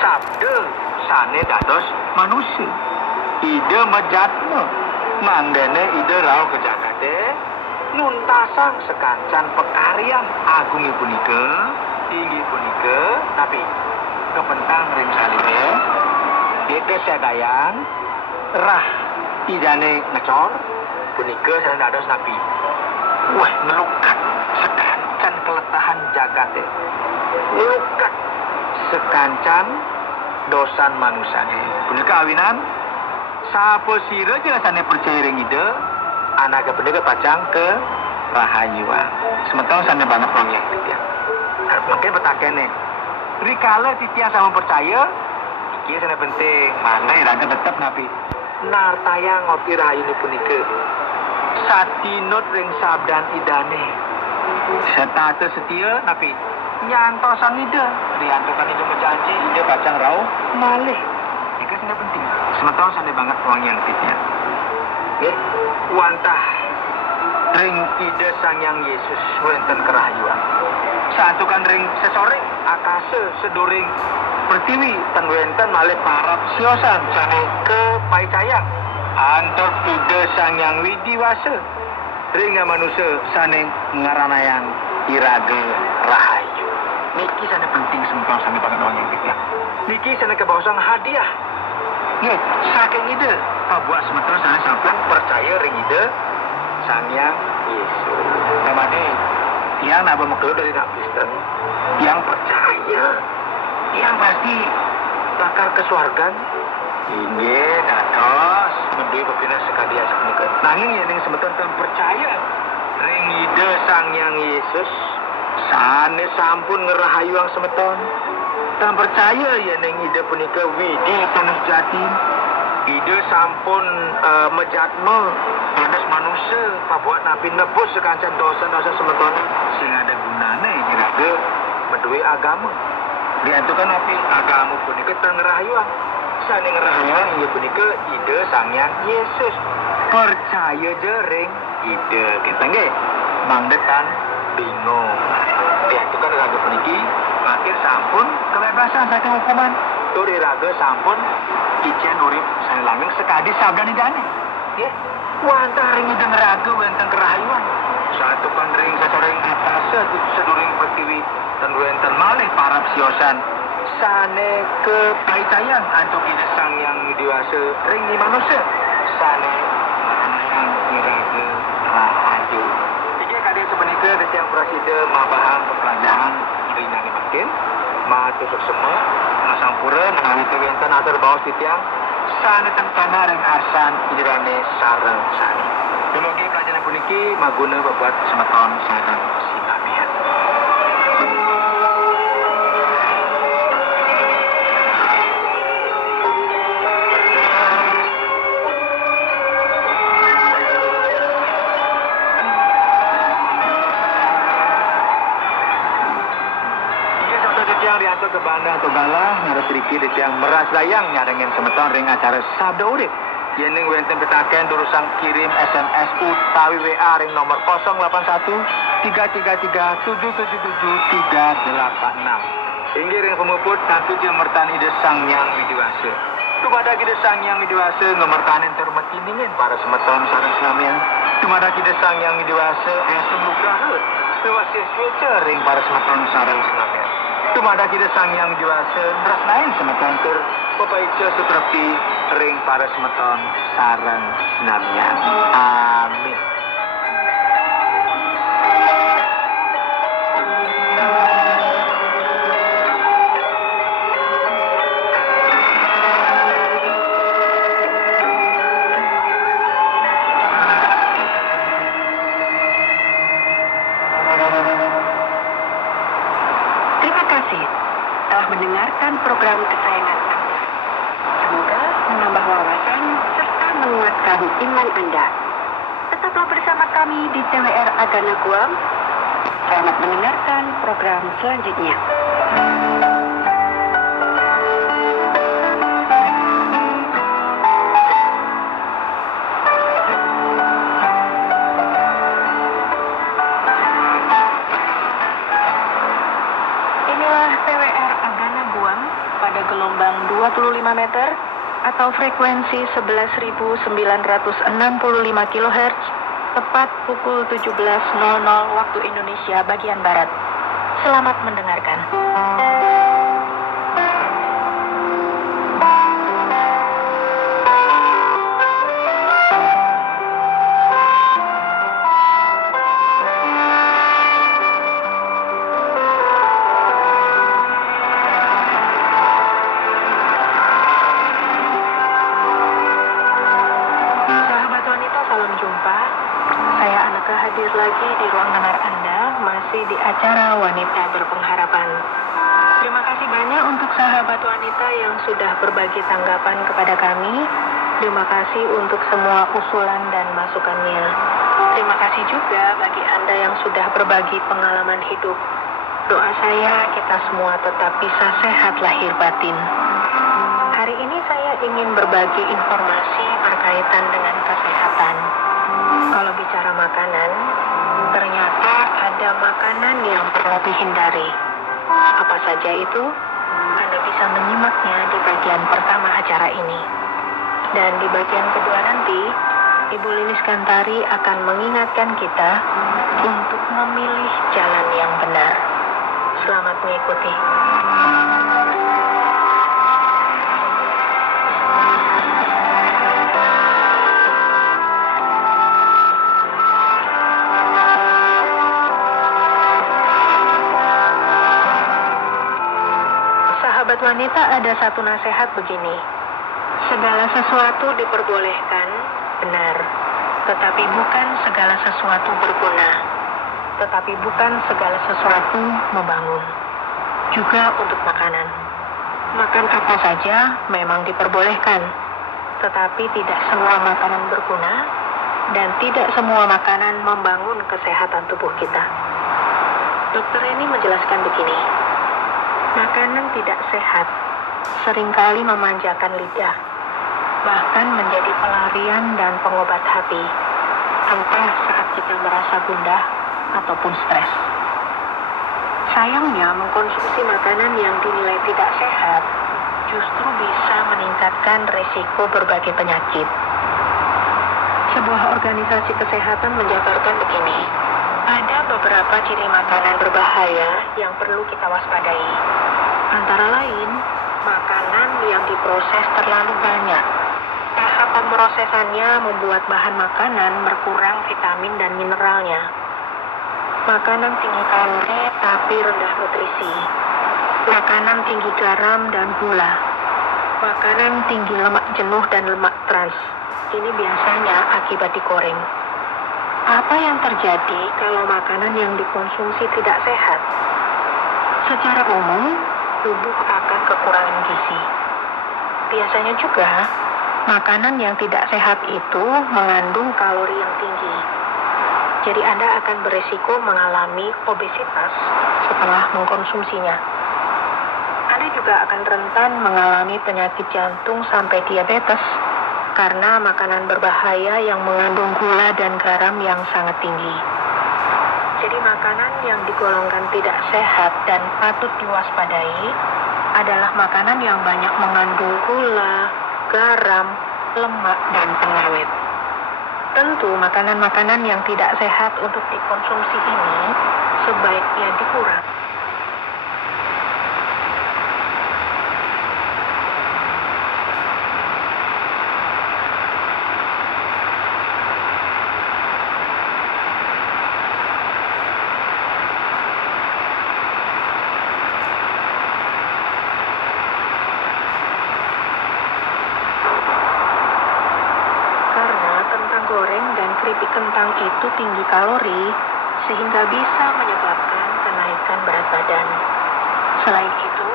sabda sane dados manusia. Ide mejatna manggene ide rao kejagate nuntasang sekancan pekaryan agung punika inggih punika tapi kepentang ring salite ide sedayang rah idane ngecor punika sane dados nabi. Wah, melukat sekancan keletahan jagate. Melukat sekancan dosan manusia. Punika awinan sapa sira jelasane percaya ring ide anak punika pacang ke rahayuan. Sementara sane banget wong yang titiang. Mungkin petakene. Rikala titiang sama percaya iki sane penting mana iraga tetep nabi. Nartaya ngoti rahayu punika. Satinut ring sabdan idane. Setata setia nabi nyantosang ide. Diantokan ide menjanji ide pacang rau malih. Iki sane penting. Sementara sane banget wong yang titiang. Nggih, wantah ring ide Sangyang Yesus wonten kerahayuan. Santukan ring sesoreng akase sedoring pertiwi ten wonten malih parab siosan sane kepaicayang antuk ide Sangyang Widiwasa ring manusia sane ngaranayang iraga rahayu. Niki sane penting sementara sane banget wong yang titiang. Niki sane kebosong hadiah. Nggih, saking ide pabuat sementara sana sampun percaya ring ide Sangyang Yesus. Namane yang nak bermakhluk dari nak Kristen, yang percaya, yang pasti bakal ke swargan. Inggih, dados mendui pepina sekadia sapunika. Nanging yen sementara percaya ring ide Sangyang Yesus sane sampun ngerahayuang semeton. Dan percaya ya neng ide punika widi tanah jati. Ide sampun mejatma dados manusia pabuat nabi nebus sekancan dosa-dosa semeton sing ada gunane jiraga medue agama. Diantukan nabi agama punika teng ngerahayuang. Sane ngerahayuang inggih punika ide Sangyang Yesus. Percaya je ring ide kita nggih. Mangdetan bingung. Diantukan raga puniki akhir sampun kebebasan saking hukuman. Turi raga sampun kicen urip sane langgeng sekadi sabdan idane. Nggih. Wantah ring ide raga wonten kerahayuan. Satukan ring sesoreng atase seduring pertiwi ten wonten malih parab siosan sane kepaicayang antuk ide Sangyang Widiwasa ring di manusia sane yang iraga rahayu. Iki kadhe semenika detiang prasida mabahang pepelajaran ringan makin matusuk semua ngasampura menawi wonten atur baos titiang sane tentana ring arsan irane sareng sani. Dumugi pelajaran puniki maguna bebuat semeton sareng sinamian. Ke Bandar Togala ngaros riki ditiang meras dayang nyarengen semeton ring acara Sabda Urip. Yening wenten pitaken durusang kirim SMS utawi WA ring nomor 081 333 777 386. Inggih ring pemuput satu je mertani ide Sangyang Widiwasa. Dumada ide Sangyang Widiwasa ngemertanen terhormat indingen para semeton sareng samian. Dumada ide Sangyang Widiwasa esem nugraha. Sewasis suci ring para semeton sareng samian. Tumada kita Sangyang Widiwasa drasnain semeton tur pepaica sutrapi ring para semeton sareng sinamian. Amin. Mendengarkan program kesayangan Anda. Semoga menambah wawasan serta menguatkan iman Anda. Tetaplah bersama kami di TWR Agana Guam. Selamat mendengarkan program selanjutnya. gelombang 25 meter atau frekuensi 11.965 kHz tepat pukul 17.00 waktu Indonesia bagian Barat. Selamat mendengarkan. Sahabat wanita, salam jumpa. Saya Aneka hadir lagi di ruang dengar Anda, masih di acara Wanita Berpengharapan. Terima kasih banyak untuk sahabat wanita yang sudah berbagi tanggapan kepada kami. Terima kasih untuk semua usulan dan masukannya. Terima kasih juga bagi Anda yang sudah berbagi pengalaman hidup. Doa saya kita semua tetap bisa sehat lahir batin. Hari ini saya ingin berbagi informasi berkaitan dengan kesehatan. Kalau bicara makanan, ternyata ada makanan yang perlu dihindari. Apa saja itu? Anda bisa menyimaknya di bagian pertama acara ini. Dan di bagian kedua nanti, Ibu Lilis Kantari akan mengingatkan kita untuk memilih jalan yang benar. Selamat mengikuti. Sahabat wanita, ada satu nasihat begini. Segala sesuatu diperbolehkan, benar. Tetapi bukan segala sesuatu berguna. Tetapi bukan segala sesuatu membangun. Juga untuk makanan. Makan apa saja memang diperbolehkan. Tetapi tidak semua makanan berguna. Dan tidak semua makanan membangun kesehatan tubuh kita. Dokter ini menjelaskan begini. Makanan tidak sehat seringkali memanjakan lidah, bahkan menjadi pelarian dan pengobat hati, entah saat kita merasa gundah ataupun stres. Sayangnya, mengkonsumsi makanan yang dinilai tidak sehat justru bisa meningkatkan risiko berbagai penyakit. Sebuah organisasi kesehatan menjabarkan begini. Ada beberapa ciri makanan berbahaya yang perlu kita waspadai. Antara lain, makanan yang diproses terlalu banyak. Tahap pemrosesannya membuat bahan makanan berkurang vitamin dan mineralnya. Makanan tinggi kalori tapi rendah nutrisi. Makanan tinggi garam dan gula. Makanan tinggi lemak jenuh dan lemak trans. Ini biasanya akibat digoreng. Apa yang terjadi kalau makanan yang dikonsumsi tidak sehat? Secara umum, tubuh akan kekurangan gizi. Biasanya juga, makanan yang tidak sehat itu mengandung kalori yang tinggi. Jadi Anda akan beresiko mengalami obesitas setelah mengkonsumsinya. Anda juga akan rentan mengalami penyakit jantung sampai diabetes karena makanan berbahaya yang mengandung gula dan garam yang sangat tinggi. Jadi makanan yang digolongkan tidak sehat dan patut diwaspadai adalah makanan yang banyak mengandung gula, garam, lemak, dan pengawet. Tentu makanan-makanan yang tidak sehat untuk dikonsumsi ini sebaiknya dikurangi. Keripik kentang itu tinggi kalori sehingga bisa menyebabkan kenaikan berat badan. Selain itu,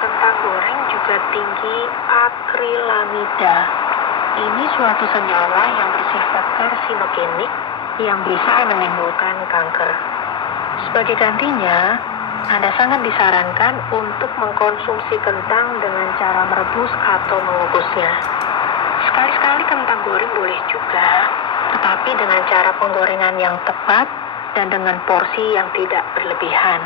kentang goreng juga tinggi akrilamida. Ini suatu senyawa yang bersifat karsinogenik yang bisa menimbulkan kanker. Sebagai gantinya, Anda sangat disarankan untuk mengkonsumsi kentang dengan cara merebus atau mengukusnya. Sekali-sekali kentang goreng boleh juga, tetapi dengan cara penggorengan yang tepat dan dengan porsi yang tidak berlebihan.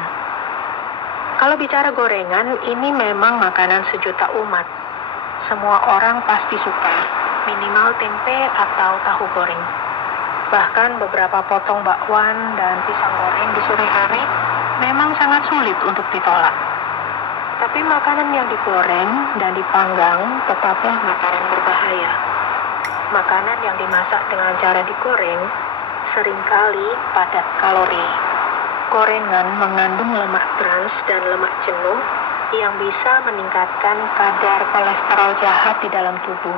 Kalau bicara gorengan, ini memang makanan sejuta umat. Semua orang pasti suka, minimal tempe atau tahu goreng. Bahkan beberapa potong bakwan dan pisang goreng di sore hari memang sangat sulit untuk ditolak. Tapi makanan yang digoreng dan dipanggang tetaplah makanan berbahaya. Makanan yang dimasak dengan cara digoreng seringkali padat kalori. Gorengan mengandung lemak trans dan lemak jenuh yang bisa meningkatkan kadar kolesterol jahat di dalam tubuh.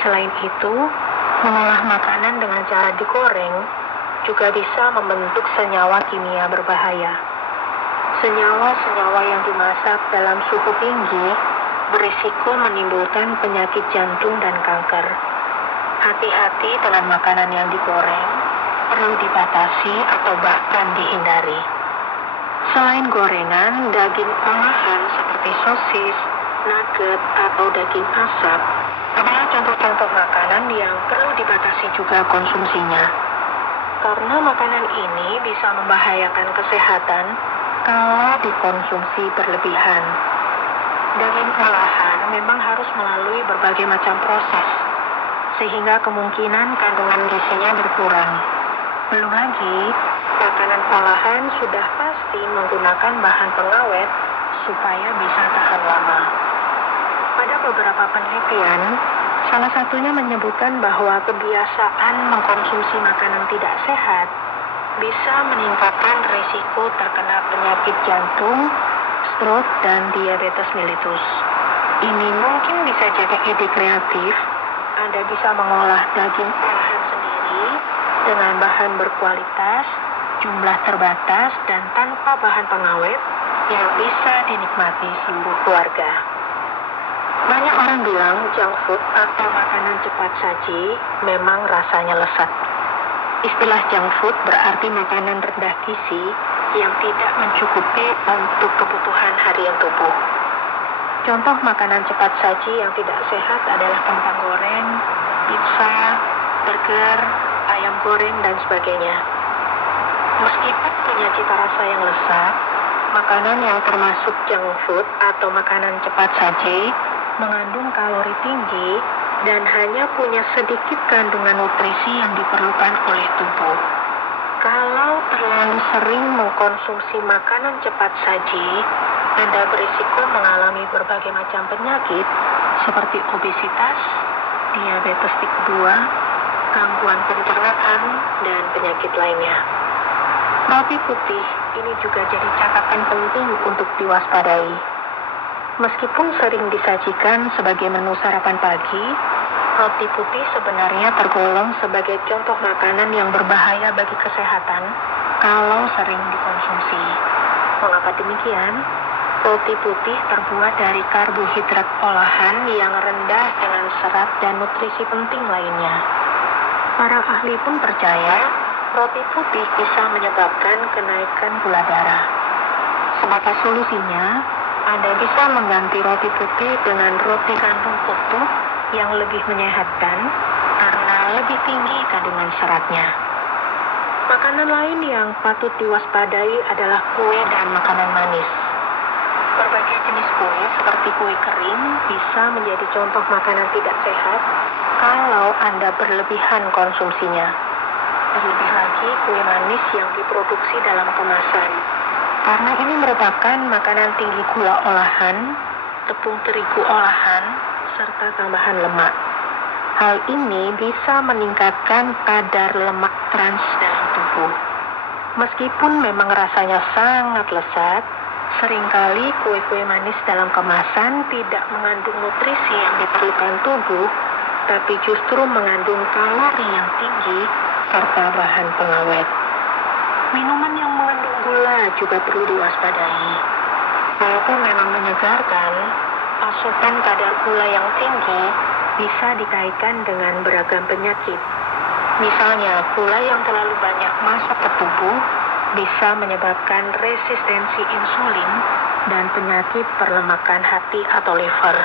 Selain itu, mengolah makanan dengan cara digoreng juga bisa membentuk senyawa kimia berbahaya. Senyawa-senyawa yang dimasak dalam suhu tinggi berisiko menimbulkan penyakit jantung dan kanker. Hati-hati dengan makanan yang digoreng, perlu dibatasi atau bahkan dihindari. Selain gorengan, daging olahan seperti sosis, nugget, atau daging asap adalah contoh-contoh makanan yang perlu dibatasi juga konsumsinya. Karena makanan ini bisa membahayakan kesehatan kalau dikonsumsi berlebihan. Daging olahan memang harus melalui berbagai macam proses, sehingga kemungkinan kandungan gizinya berkurang. Belum lagi, makanan olahan sudah pasti menggunakan bahan pengawet supaya bisa tahan lama. Pada beberapa penelitian, salah satunya menyebutkan bahwa kebiasaan mengkonsumsi makanan tidak sehat bisa meningkatkan risiko terkena penyakit jantung, stroke, dan diabetes mellitus. Ini mungkin bisa jadi ide kreatif. Anda bisa mengolah daging olahan sendiri dengan bahan berkualitas, jumlah terbatas, dan tanpa bahan pengawet yang bisa dinikmati seluruh keluarga. Banyak orang bilang junk food atau makanan cepat saji memang rasanya lesat. Istilah junk food berarti makanan rendah gizi yang tidak mencukupi untuk kebutuhan harian tubuh. Contoh makanan cepat saji yang tidak sehat adalah kentang goreng, pizza, burger, ayam goreng, dan sebagainya. Meskipun punya cita rasa yang lezat, makanan yang termasuk junk food atau makanan cepat saji mengandung kalori tinggi dan hanya punya sedikit kandungan nutrisi yang diperlukan oleh tubuh. Kalau terlalu sering mengkonsumsi makanan cepat saji, Anda berisiko mengalami berbagai macam penyakit seperti obesitas, diabetes tipe 2, gangguan pencernaan, dan penyakit lainnya. Roti putih ini juga jadi catatan penting untuk diwaspadai. Meskipun sering disajikan sebagai menu sarapan pagi, roti putih sebenarnya tergolong sebagai contoh makanan yang berbahaya bagi kesehatan kalau sering dikonsumsi. Mengapa demikian? Roti putih terbuat dari karbohidrat olahan yang rendah dengan serat dan nutrisi penting lainnya. Para ahli pun percaya roti putih bisa menyebabkan kenaikan gula darah. Sebagai solusinya, Anda bisa mengganti roti putih dengan roti gandum utuh yang lebih menyehatkan karena lebih tinggi kandungan seratnya. Makanan lain yang patut diwaspadai adalah kue dan makanan manis. Berbagai jenis kue seperti kue kering bisa menjadi contoh makanan tidak sehat kalau Anda berlebihan konsumsinya. Terlebih lagi kue manis yang diproduksi dalam kemasan. Karena ini merupakan makanan tinggi gula olahan, tepung terigu olahan, serta tambahan lemak. Hal ini bisa meningkatkan kadar lemak trans dalam tubuh. Meskipun memang rasanya sangat lezat, seringkali kue-kue manis dalam kemasan tidak mengandung nutrisi yang diperlukan tubuh, tapi justru mengandung kalori yang tinggi serta bahan pengawet. Minuman yang mengandung gula juga perlu diwaspadai. Walaupun memang menyegarkan, asupan kadar gula yang tinggi bisa dikaitkan dengan beragam penyakit. Misalnya, gula yang terlalu banyak masuk ke tubuh bisa menyebabkan resistensi insulin dan penyakit perlemakan hati atau liver.